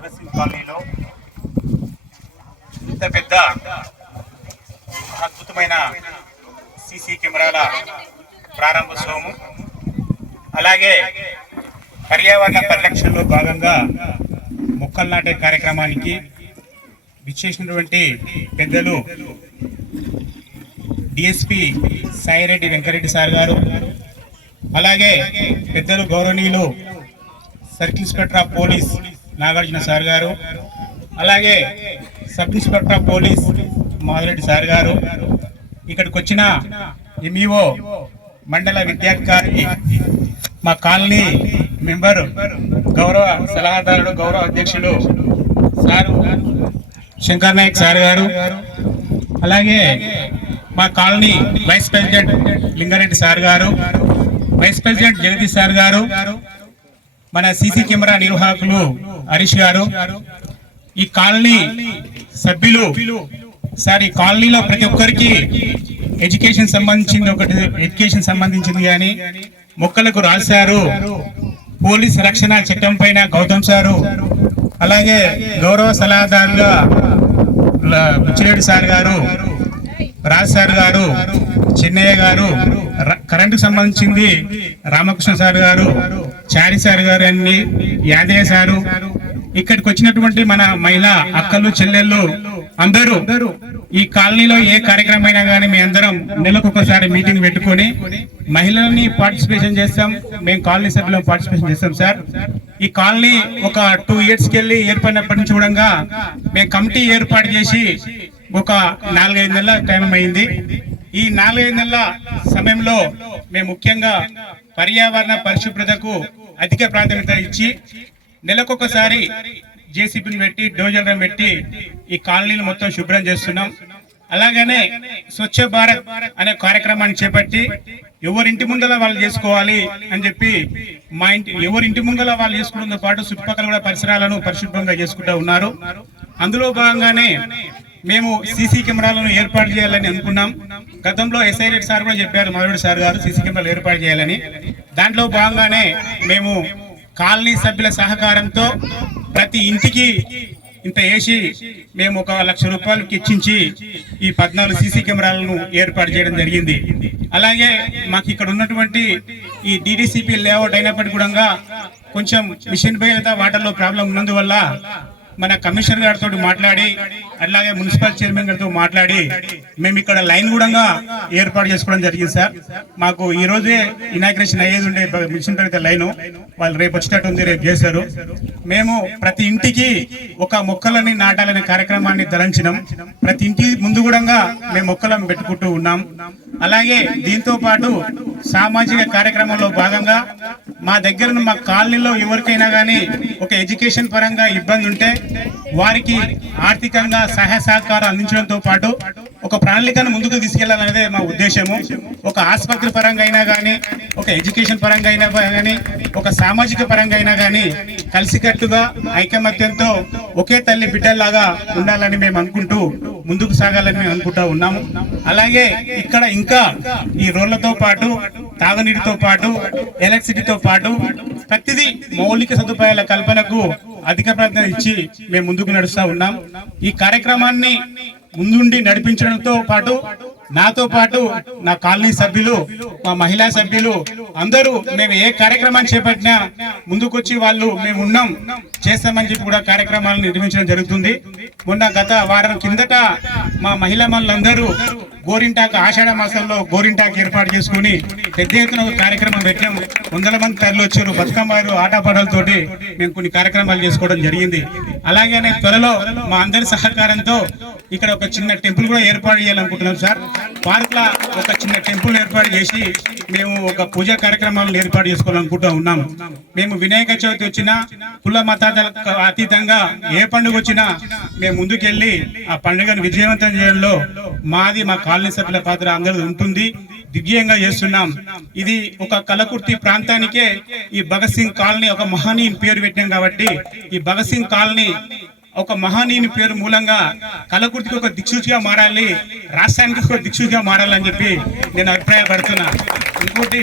భగత్ సింగ్ కాలనీలో ఇంత పెద్ద అద్భుతమైన సీసీ కెమెరాల ప్రారంభోత్సవము. అలాగే పర్యావరణ పరిరక్షణలో భాగంగా మొక్కలు నాటే కార్యక్రమానికి విచ్చేసినటువంటి పెద్దలు డిఎస్పి సాయిరెడ్డి వెంకరెడ్డి సార్ గారు అలాగే పెద్దలు గౌరవనీయులు circle inspector of police Nagarjuna sir గారు అలాగే sub inspector of police Madhureddy sir గారు ఇక్కడికి వచ్చిన ఎంఈఓ మండల విద్యాధికారి మా కాలనీ మెంబర్ గౌరవ సలహాదారుడు గౌరవ అధ్యక్షుడు సారు శంకర్ నాయక్ సార్ గారు అలాగే మా colony vice president Lingareddy sir గారు వైస్ ప్రెసిడెంట్ జగదీష్ సార్ గారు మన సీసీ కెమెరా నిర్వాహకులు హరీష్ గారు ఈ కాలనీ సభ్యులు సార్ ఈ కాలనీలో ప్రతి ఒక్కరికి ఎడ్యుకేషన్ సంబంధించింది ఒకటి ఎడ్యుకేషన్ సంబంధించింది కానీ మొక్కలకు రాశారు. పోలీస్ రక్షణ చట్టం పైన గౌతమ్ సారు అలాగే గౌరవ సలహాదారుగా బుచ్చిరెడ్డి సార్ గారు రాజ్ సార్ గారు చిన్నయ్య గారు కరెంటు కరెంటుకు సంబంధించింది రామకృష్ణ సార్ గారు చారి సార్ గారు అన్ని యాదయ్య సారు ఇక్కడికి వచ్చినటువంటి మన మహిళా అక్కలు చెల్లెళ్ళు అందరూ ఈ కాలనీలో ఏ కార్యక్రమం అయినా కానీ మీ అందరం నెలకు ఒకసారి మీటింగ్ పెట్టుకొని మహిళల్ని పార్టిసిపేషన్ చేస్తాం. మేము కాలనీ సభ్యులను పార్టిసిపేషన్ చేస్తాం సార్. ఈ కాలనీ ఒక టూ ఇయర్స్కి వెళ్ళి ఏర్పడినప్పటి నుంచి చూడంగా మేము కమిటీ ఏర్పాటు చేసి ఒక నాలుగైదు నెలల టైం అయింది. ఈ నాలుగైదు నెలల సమయంలో మేము ముఖ్యంగా పర్యావరణ పరిశుభ్రతకు అధిక ప్రాధాన్యత ఇచ్చి నెలకొకసారి జేసీబీని పెట్టి డోజర్లను పెట్టి ఈ కాలనీని మొత్తం శుభ్రం చేస్తున్నాం. అలాగనే స్వచ్ఛ భారత్ అనే కార్యక్రమాన్ని చేపట్టి ఎవరింటి ముందర వాళ్ళు చేసుకోవాలి అని చెప్పి మా ఇంటి ఎవరింటి ముందర వాళ్ళు చేసుకోవడంతో పాటు చుట్టుపక్కల కూడా పరిసరాలను పరిశుభ్రంగా చేసుకుంటూ ఉన్నారు. అందులో భాగంగానే మేము సీసీ కెమెరాలను ఏర్పాటు చేయాలని అనుకున్నాం. గతంలో ఎస్ఐ రెడ్డి సార్ కూడా చెప్పారు మధురుడు సార్ గారు సీసీ కెమెరాలు ఏర్పాటు చేయాలని. దాంట్లో భాగంగానే మేము కాలనీ సభ్యుల సహకారంతో ప్రతి ఇంటికి ఇంత వేసి మేము ఒక లక్ష రూపాయలు ఇచ్చించి ఈ పద్నాలుగు సీసీ కెమెరాలను ఏర్పాటు చేయడం జరిగింది. అలాగే మాకు ఇక్కడ ఉన్నటువంటి ఈ డిడిసిపి లేఅవుట్ అయినప్పటికీ కూడా కొంచెం మిషన్ బయలుత వాటర్లో ప్రాబ్లం ఉన్నందువల్ల మన కమిషనర్ గారితో మాట్లాడి అలాగే మున్సిపల్ చైర్మన్ గారితో మాట్లాడి మేము ఇక్కడ లైన్ కూడా ఏర్పాటు చేసుకోవడం జరిగింది సార్. మాకు ఈ రోజే ఇనాగ్రేషన్ అయ్యేది ఉండే మిషన్ పెరిగితే లైన్ వాళ్ళు రేపు వచ్చేటట్టు ఉంది రేపు చేశారు. మేము ప్రతి ఇంటికి ఒక మొక్కలని నాటాలనే కార్యక్రమాన్ని ధరించినాం ప్రతి ఇంటి ముందు కూడా మేము మొక్కలను పెట్టుకుంటూ ఉన్నాం. అలాగే దీంతో పాటు సామాజిక కార్యక్రమంలో భాగంగా మా దగ్గర మా కాలనీలో ఎవరికైనా కానీ ఒక ఎడ్యుకేషన్ పరంగా ఇబ్బంది ఉంటే వారికి ఆర్థికంగా సహాయ సహకారం అందించడంతో పాటు ఒక ప్రణాళికను ముందుకు తీసుకెళ్ళాలనేదే మా ఉద్దేశము. ఒక ఆసుపత్రి పరంగా అయినా కానీ ఒక ఎడ్యుకేషన్ పరంగా అయినా కానీ ఒక సామాజిక పరంగా అయినా కానీ కలిసికట్టుగా ఐకమత్యంతో ఒకే తల్లి బిడ్డల్లాగా ఉండాలని మేము అనుకుంటూ ముందుకు సాగాలని మేము అనుకుంటా ఉన్నాము. అలాగే ఇక్కడ ఇంకా ఈ రోడ్లతో పాటు తాగునీటితో పాటు ఎలక్ట్రిసిటీతో పాటు ప్రతిదీ మౌలిక సదుపాయాల కల్పనకు అధిక ప్రాధాన్యత ఇచ్చి మేము ముందుకు నడుస్తూ ఉన్నాం. ఈ కార్యక్రమాన్ని ముందుండి నడిపించడంతో పాటు నాతో పాటు నా కాలనీ సభ్యులు మా మహిళా సభ్యులు అందరూ మేము ఏ కార్యక్రమాన్ని చేపట్టినా ముందుకొచ్చి వాళ్ళు మేము ఉన్నాం చేస్తామని చెప్పి కూడా కార్యక్రమాలను నిర్వహించడం జరుగుతుంది. మొన్న గత వారం కిందట మా మహిళా మనులందరూ గోరింటాకు ఆషాఢ మాసంలో గోరింటాకు ఏర్పాటు చేసుకుని పెద్ద ఎత్తున కార్యక్రమం పెట్టాం వందల మంది తరలి వచ్చారు. బతుకమ్మలు ఆటపాటలతోటి మేము కొన్ని కార్యక్రమాలు చేసుకోవడం జరిగింది. అలాగే త్వరలో మా అందరి సహకారంతో ఇక్కడ ఒక చిన్న టెంపుల్ కూడా ఏర్పాటు చేయాలనుకుంటున్నాం సార్. పార్క్లా ఒక చిన్న టెంపుల్ ఏర్పాటు చేసి మేము ఒక పూజా కార్యక్రమాలను ఏర్పాటు చేసుకోవాలనుకుంటూ ఉన్నాం మేము వినాయక చవితి వచ్చినా కుల మతాలకు అతీతంగా ఏ పండుగ వచ్చినా మేము ముందుకెళ్ళి ఆ పండుగను విజయవంతం చేయడంలో మాది మా కాలనీ సభ్యుల పాత్ర అందరిది ఉంటుంది. దివ్యంగా చేస్తున్నాం. ఇది ఒక కలకుర్తి ప్రాంతానికే ఈ భగత్ సింగ్ కాలనీ ఒక మహనీయుని పేరు పెట్టాం కాబట్టి ఈ భగత్ సింగ్ కాలనీ ఒక మహనీయుని పేరు మూలంగా కలకుర్తికి ఒక దిక్సూచిగా మారాలి రాష్ట్రానికి ఒక దిక్సూచిగా మారాలని చెప్పి నేను అభిప్రాయపడుతున్నా. ఇంకోటి